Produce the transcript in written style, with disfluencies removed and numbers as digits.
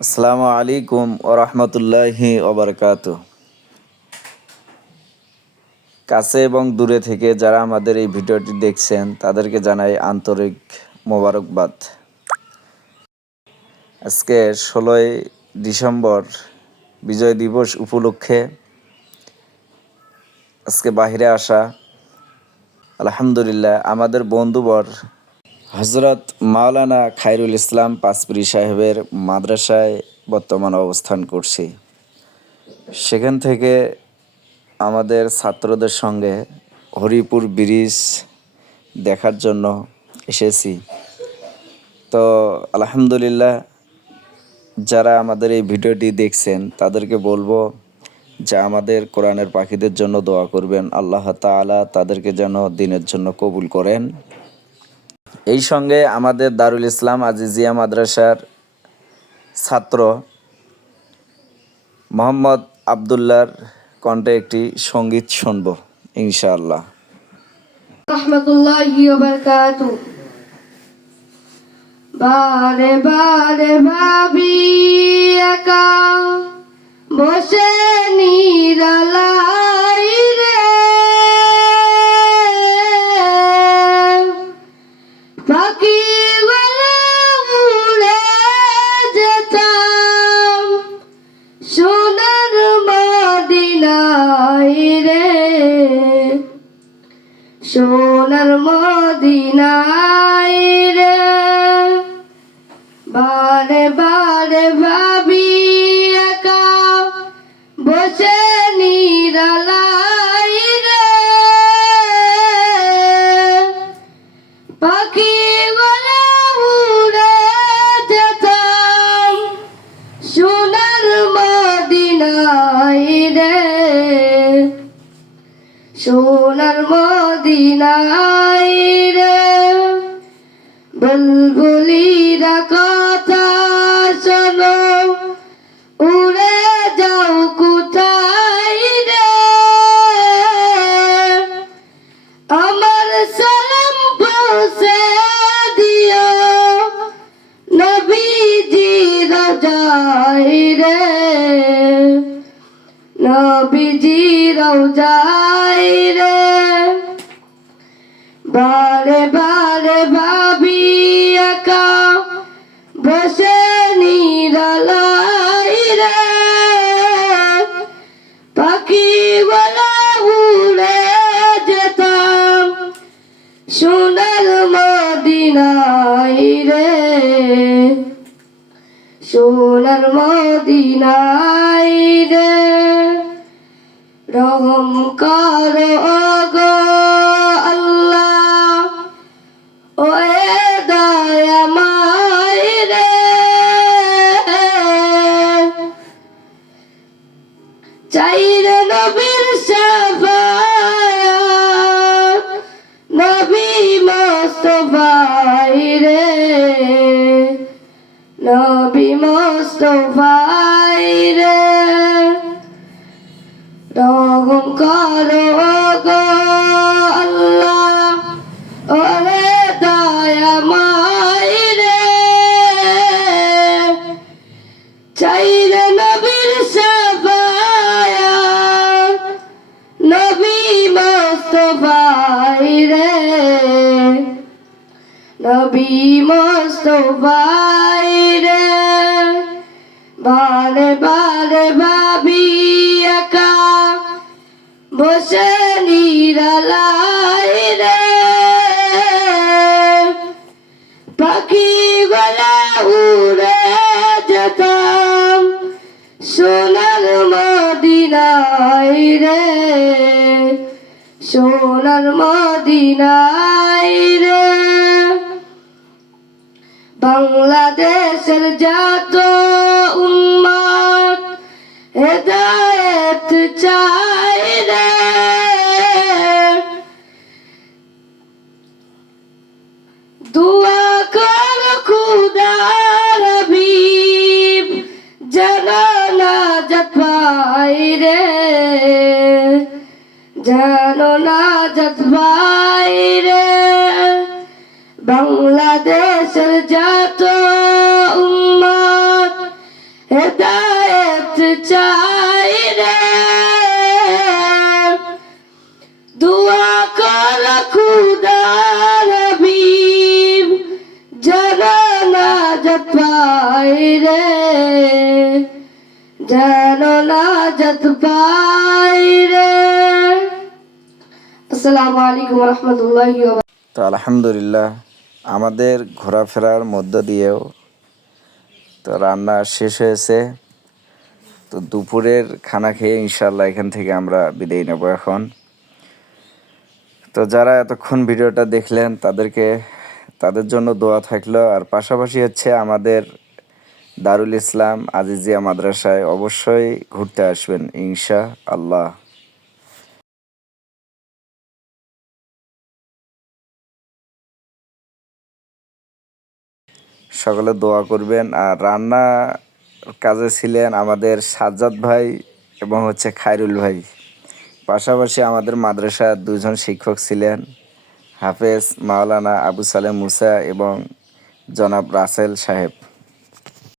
আসসালামু আলাইকুম ওরহমতুল্লাহি ওবরকাতু। কাছে এবং দূরে থেকে যারা আমাদের এই ভিডিওটি দেখছেন তাদেরকে জানাই আন্তরিক মোবারকবাদ। আজকে 16ই ডিসেম্বর বিজয় দিবস উপলক্ষে আজকে বাহিরে আসা আলহামদুলিল্লাহ আমাদের বন্ধুবর হজরত মাওলানা খায়রুল ইসলাম পাঁচপুরি সাহেবের মাদ্রাসায় বর্তমান অবস্থান করছি। সেখান থেকে আমাদের ছাত্রদের সঙ্গে হরিপুর ব্রিজ দেখার জন্য এসেছি। তো আলহামদুলিল্লাহ যারা আমাদের এই ভিডিওটি দেখছেন তাদেরকে বলবো যে আমাদের কোরআনের পাখিদের জন্য দোয়া করবেন, আল্লাহ তাআলা তাদেরকে যেন দিনের জন্য কবুল করেন। এই সঙ্গে আমাদের দারুল ইসলাম আজিজিয়া মাদ্রাসার ছাত্র মোহাম্মদ আবদুল্লাহর কণ্ঠে একটি সঙ্গীত শুনবো ইনশাআল্লাহ। রহমতুল্লাহি ওয়া বারাকাতু। বারে বারে ভাবি একা বসে নিরালাই রে, পাখি বলে উড়ে যেতাম সোনার মদিনায় রে, সোনার মদিনায় রে। বারে বারে ভাবি একা বসে নিরালাই রে, পাখি বলে উড়ে যেতাম সোনার মদিনায় রে, সোনার মদিনায় রে। বুলবুলিরা কথা শোনো, উড়ে যাও কোথায় রে, আমার সালাম পৌঁছে দিও নবীজি রওজায় রে, নবীজি রওজায় রে। বারে বারে ভাবি একা বসে নিরালাই রে, পাখি বলে উড়ে যেতাম সোনার মদিনায় রে, সোনার মদিনায় রে। রহম করো গো আল্লাহ ও দয়াময় রে, চাই রে নবীর শাফায়াত, নবী মুস্তাফায় রে, নবী মুস্তাফায় রে। রহম করো গো আল্লাহ ওরে দয়াময় রে, চাইলে নবীর শাফায়াত, নবী মুস্তাফায় রে, নবী মুস্তাফায় রে। বারে বারে ভাবি একা বসে নিরালাই রে, পাখি গলা উড়ে যেতাম সোনার মদিনায় রে, সোনার মদিনায় রে। বাংলাদেশের যত উম্মত হেদায়েত চায় রে, দুয়া কর খুদার হাবিব যেন নাজাত পায় রে, যেন নাজাত পায় রে। বাংলাদেশের যত উম্মত জান্নাত চাই রে দুয়া কর খুদার হাবিব যেন নাজাত পাই রে যেন নাজাত পাই রে। আসসালামু আলাইকুম ওয়া রাহমাতুল্লাহি ওয়া বারাকাতুহু। তো আলহামদুলিল্লাহ, আমাদের ঘোরাফেরার মধ্য দিয়েও তো রান্না শেষ হয়েছে। তো দুপুরের খানা খেয়ে ইনশাল্লাহ এখান থেকে আমরা বিদায় নেব এখন। তো যারা এতক্ষণ ভিডিওটা দেখলেন তাদের জন্য দোয়া থাকলো। আর পাশাপাশি হচ্ছে আমাদের দারুল ইসলাম আজিজিয়া মাদ্রাসায় অবশ্যই ঘুরতে আসবেন ইনশাআল্লাহ। সকলে দোয়া করবেন। আর রান্না কাজে ছিলেন আমাদের সাজ্জাদ ভাই এবং হচ্ছে খায়রুল ভাই। পাশাপাশি আমাদের মাদ্রাসার দুজন শিক্ষক ছিলেন, হাফেজ মাওলানা আবু সালেম মুসা এবং জনাব রাসেল সাহেব।